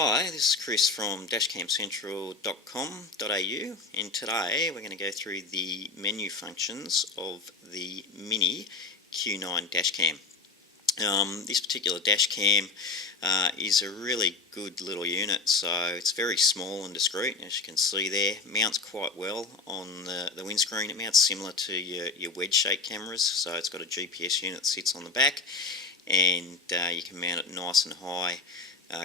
Hi, this is Chris from dashcamcentral.com.au, and today we're going to go through the menu functions of the Mini Q9 dashcam. This particular dashcam is a really good little unit, so it's very small and discreet, as you can see there. Mounts quite well on the windscreen. It mounts similar to your wedge-shaped cameras, so it's got a GPS unit that sits on the back, and you can mount it nice and high,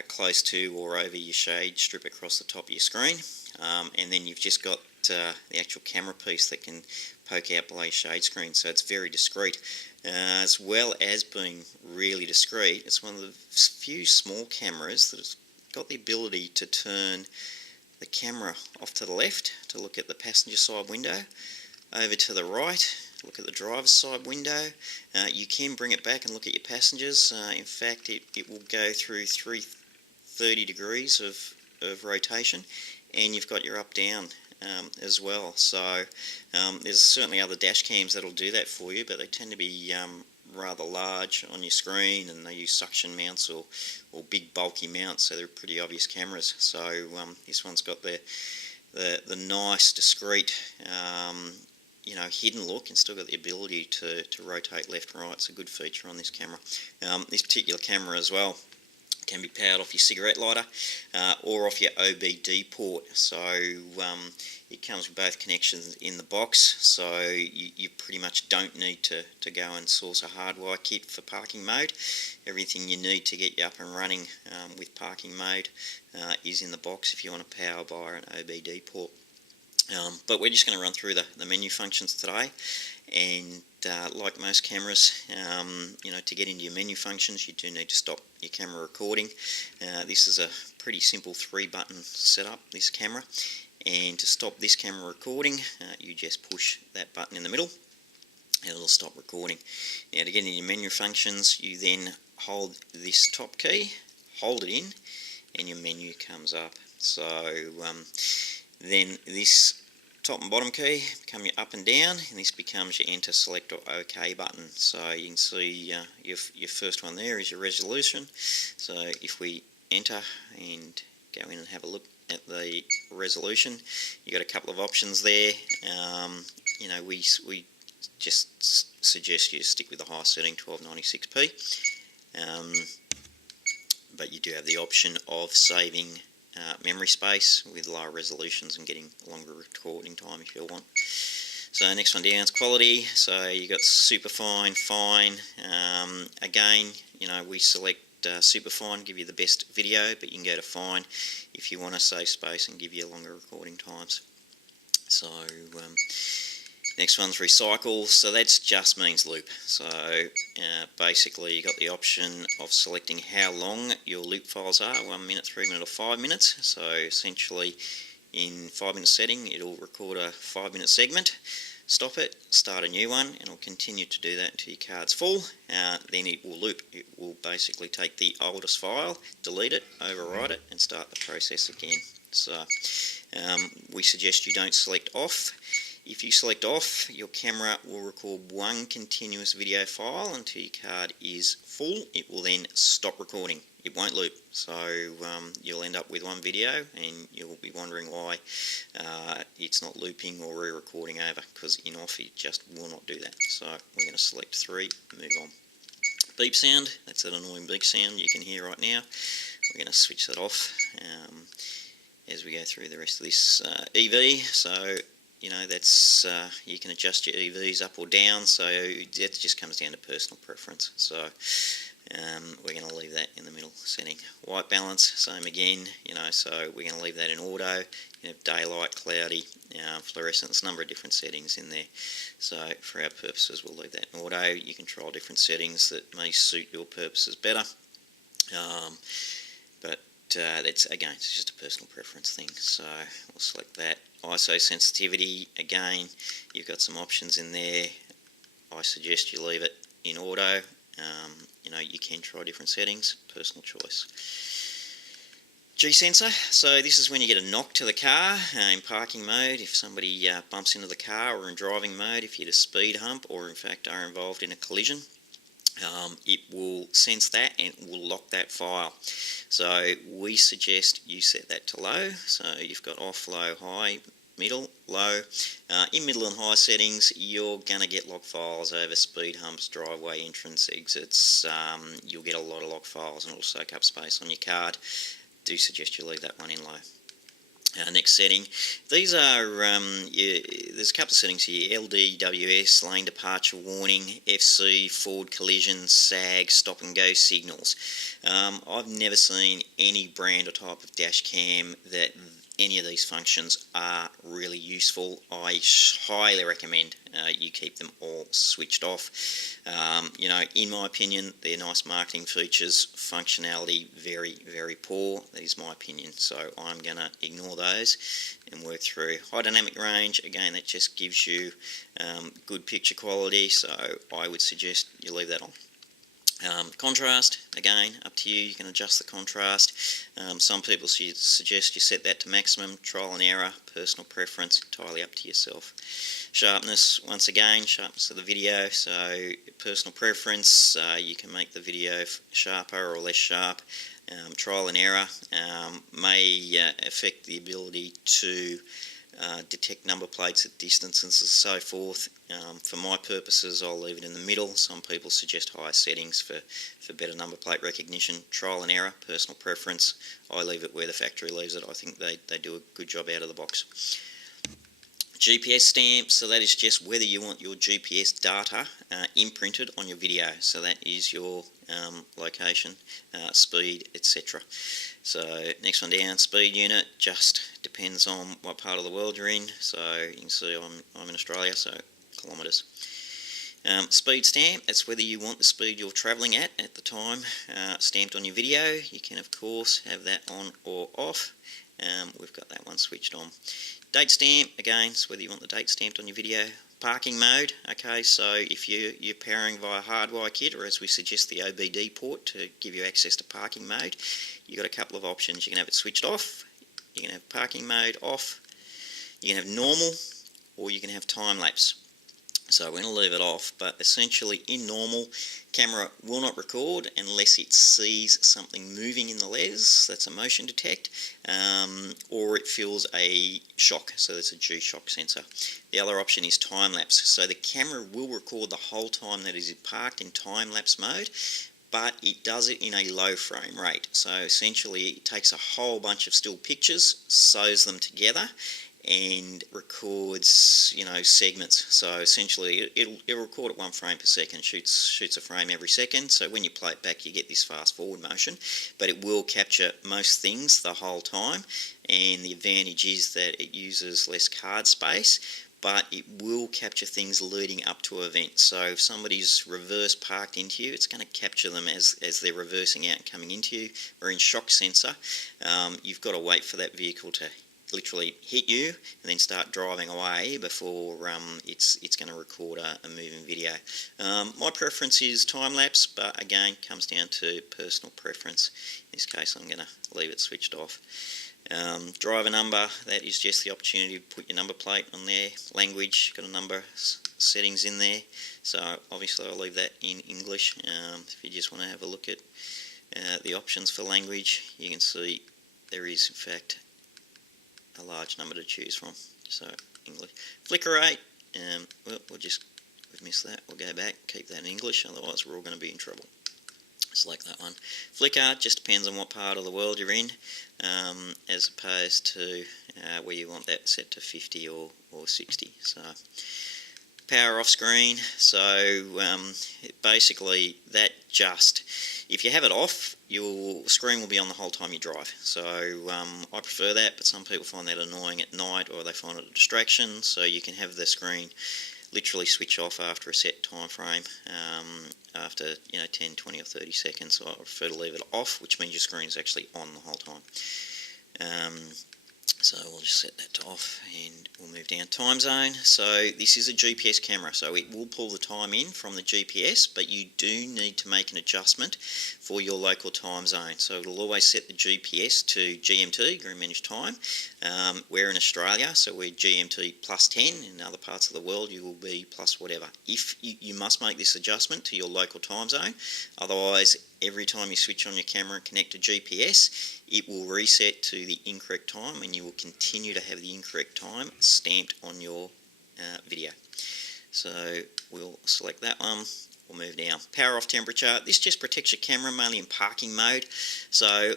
close to or over your shade strip across the top of your screen, and then you've just got the actual camera piece that can poke out below your shade screen, so it's very discreet. As well as being really discreet, it's one of the few small cameras that has got the ability to turn the camera off to the left to look at the passenger side window, over to the right, look at the driver's side window. You can bring it back and look at your passengers. In fact, it will go through 330 degrees of rotation, and you've got your up-down as well. So there's certainly other dash cams that'll do that for you, but they tend to be rather large on your screen, and they use suction mounts or big bulky mounts, so they're pretty obvious cameras. So this one's got the nice, discreet, hidden look, and still got the ability to rotate left and right. It's a good feature on this camera. This particular camera as well can be powered off your cigarette lighter or off your OBD port, so it comes with both connections in the box, so you pretty much don't need to go and source a hardwire kit for parking mode. Everything you need to get you up and running with parking mode is in the box if you want to power via an OBD port. But we're just going to run through the menu functions today, and like most cameras, to get into your menu functions you do need to stop your camera recording. This is a pretty simple 3-button setup, this camera, and to stop this camera recording you just push that button in the middle and it'll stop recording. Now, to get into your menu functions, you then hold this top key, hold it in, and your menu comes up. So then this top and bottom key become your up and down, and this becomes your enter, select or OK button. So you can see your first one there is your resolution. So if we enter and go in and have a look at the resolution, you got a couple of options there. We just suggest you stick with the high setting, 1296p, but you do have the option of saving memory space with lower resolutions and getting longer recording time if you want. So next one down is quality. So you got super fine, fine. Again, we select super fine, give you the best video, but you can go to fine if you want to save space and give you longer recording times. So next one's recycle, so that just means loop. So basically you got the option of selecting how long your loop files are, 1 minute, 3 minutes or 5 minutes. So essentially in 5-minute setting it'll record a 5-minute segment, stop it, start a new one, and it'll continue to do that until your card's full. Then it will loop. It will basically take the oldest file, delete it, overwrite it, and start the process again. So we suggest you don't select off. If you select off, your camera will record one continuous video file until your card is full. It will then stop recording. It won't loop, so you'll end up with one video and you'll be wondering why it's not looping or re-recording over, because in off it just will not do that. So we're going to select 3, move on. Beep sound, that's that annoying beep sound you can hear right now. We're going to switch that off as we go through the rest of this EV. So that's you can adjust your EVs up or down, so that just comes down to personal preference. So we're going to leave that in the middle setting. White balance, same again, so we're going to leave that in auto. You have daylight, cloudy, fluorescence, number of different settings in there. So for our purposes we'll leave that in auto. You can trial different settings that may suit your purposes better, but that's, again, it's just a personal preference thing. So we'll select that. ISO sensitivity, again, you've got some options in there. I suggest you leave it in auto. You can try different settings, personal choice. G-sensor, so this is when you get a knock to the car in parking mode, if somebody bumps into the car, or in driving mode if you hit a speed hump or in fact are involved in a collision. it will sense that and it will lock that file. So we suggest you set that to low. So you've got off, low, high, middle, low. In middle and high settings, you're going to get lock files over speed humps, driveway, entrance, exits. You'll get a lot of lock files and it'll soak up space on your card. Do suggest you leave that one in low. Next setting, these are, there's a couple of settings here: LDWS, lane departure warning, FC, forward collision, SAG, stop and go signals. I've never seen any brand or type of dash cam that any of these functions are really useful. I highly recommend you keep them all switched off. In my opinion, they're nice marketing features. Functionality, very, very poor. That is my opinion. So I'm going to ignore those and work through high dynamic range. Again, that just gives you good picture quality. So I would suggest you leave that on. Contrast, again, up to you. You can adjust the contrast. Some people suggest you set that to maximum. Trial and error, personal preference, entirely up to yourself. Sharpness, once again, sharpness of the video. So personal preference, you can make the video sharper or less sharp. Trial and error may affect the ability to detect number plates at distances and so forth. For my purposes, I'll leave it in the middle. Some people suggest higher settings for better number plate recognition. Trial and error, personal preference. I leave it where the factory leaves it. I think they do a good job out of the box. GPS stamp, so that is just whether you want your GPS data imprinted on your video. So that is your location, speed, etc. So next one down, speed unit, just depends on what part of the world you're in. So you can see I'm in Australia, so kilometres. Speed stamp, that's whether you want the speed you're travelling at the time stamped on your video. You can of course have that on or off. We've got that one switched on. Date stamp, again, it's whether you want the date stamped on your video. Parking mode, okay, so if you're powering via hardwire kit, or as we suggest the OBD port to give you access to parking mode, you've got a couple of options. You can have it switched off, you can have parking mode off, you can have normal, or you can have time lapse. So we're going to leave it off, but essentially in normal, camera will not record unless it sees something moving in the les, that's a motion detect, or it feels a shock, so there's a G-shock sensor. The other option is time-lapse, so the camera will record the whole time that is parked in time-lapse mode, but it does it in a low frame rate. So essentially it takes a whole bunch of still pictures, sews them together, and records, segments. So essentially it'll record at 1 frame per second, shoots a frame every second. So when you play it back, you get this fast forward motion, but it will capture most things the whole time. And the advantage is that it uses less card space, but it will capture things leading up to an event. So if somebody's reverse parked into you, it's going to capture them as they're reversing out and coming into you. Or in shock sensor, you've got to wait for that vehicle to literally hit you and then start driving away before it's going to record a moving video. My preference is time-lapse, but again, comes down to personal preference. In this case, I'm going to leave it switched off. Driver number, that is just the opportunity to put your number plate on there. Language, got a number settings in there, so obviously I'll leave that in English. If you just want to have a look at the options for language, you can see there is in fact a large number to choose from. So English. Flicker rate, we've missed that. We'll go back, keep that in English, otherwise we're all going to be in trouble. Select that one. Flicker just depends on what part of the world you're in, as opposed to where you want that set to 50 or 60. So power off screen, so basically that just, if you have it off, your screen will be on the whole time you drive. So I prefer that, but some people find that annoying at night, or they find it a distraction. So you can have the screen literally switch off after a set time frame, after 10, 20 or 30 seconds. So I prefer to leave it off, which means your screen is actually on the whole time. So we'll just set that to off and we'll move down time zone. So this is a GPS camera, so it will pull the time in from the GPS, but you do need to make an adjustment for your local time zone. So it'll always set the GPS to GMT, Greenwich time. We're in Australia, so we're GMT plus 10. In other parts of the world you will be plus whatever. If you must make this adjustment to your local time zone, otherwise every time you switch on your camera and connect to GPS, it will reset to the incorrect time and you will continue to have the incorrect time stamped on your video. So we'll select that one. We'll move down. Power off temperature. This just protects your camera, mainly in parking mode. So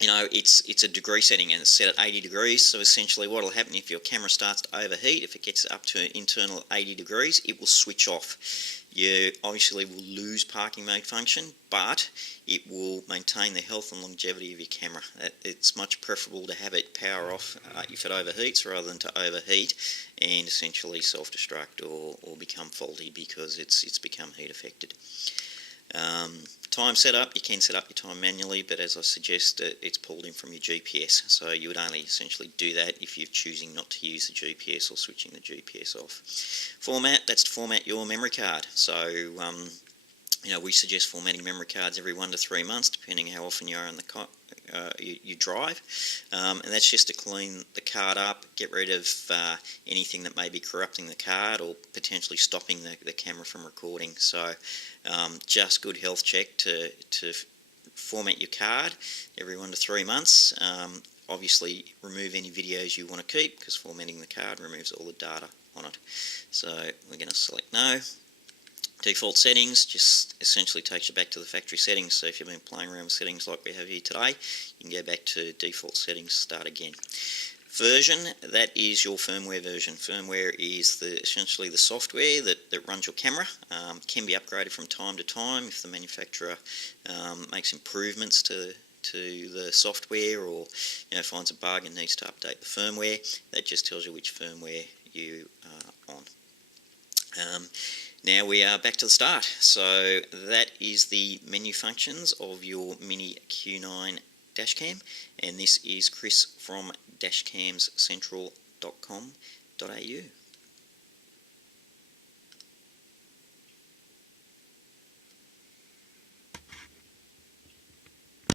you know, it's a degree setting and it's set at 80 degrees, so essentially what will happen if your camera starts to overheat, if it gets up to internal 80 degrees, it will switch off. You obviously will lose parking mode function, but it will maintain the health and longevity of your camera. It's much preferable to have it power off if it overheats rather than to overheat and essentially self-destruct or become faulty because it's become heat affected. Time setup, you can set up your time manually, but as I suggest, it's pulled in from your GPS, so you would only essentially do that if you're choosing not to use the GPS or switching the GPS off. Format, that's to format your memory card. So you know, we suggest formatting memory cards every 1 to 3 months, depending how often you are in the you drive, and that's just to clean the card up, get rid of anything that may be corrupting the card or potentially stopping the camera from recording. So just good health check to format your card every 1 to 3 months. Obviously remove any videos you want to keep because formatting the card removes all the data on it. So we're going to select no. Default settings just essentially takes you back to the factory settings, so if you've been playing around with settings like we have here today, you can go back to default settings, start again. Version, that is your firmware version. Firmware is essentially the software that runs your camera. Can be upgraded from time to time if the manufacturer makes improvements to the software or finds a bug and needs to update the firmware. That just tells you which firmware you are on. Now we are back to the start. So that is the menu functions of your Mini Q9 dashcam, and this is Chris from dashcamscentral.com.au.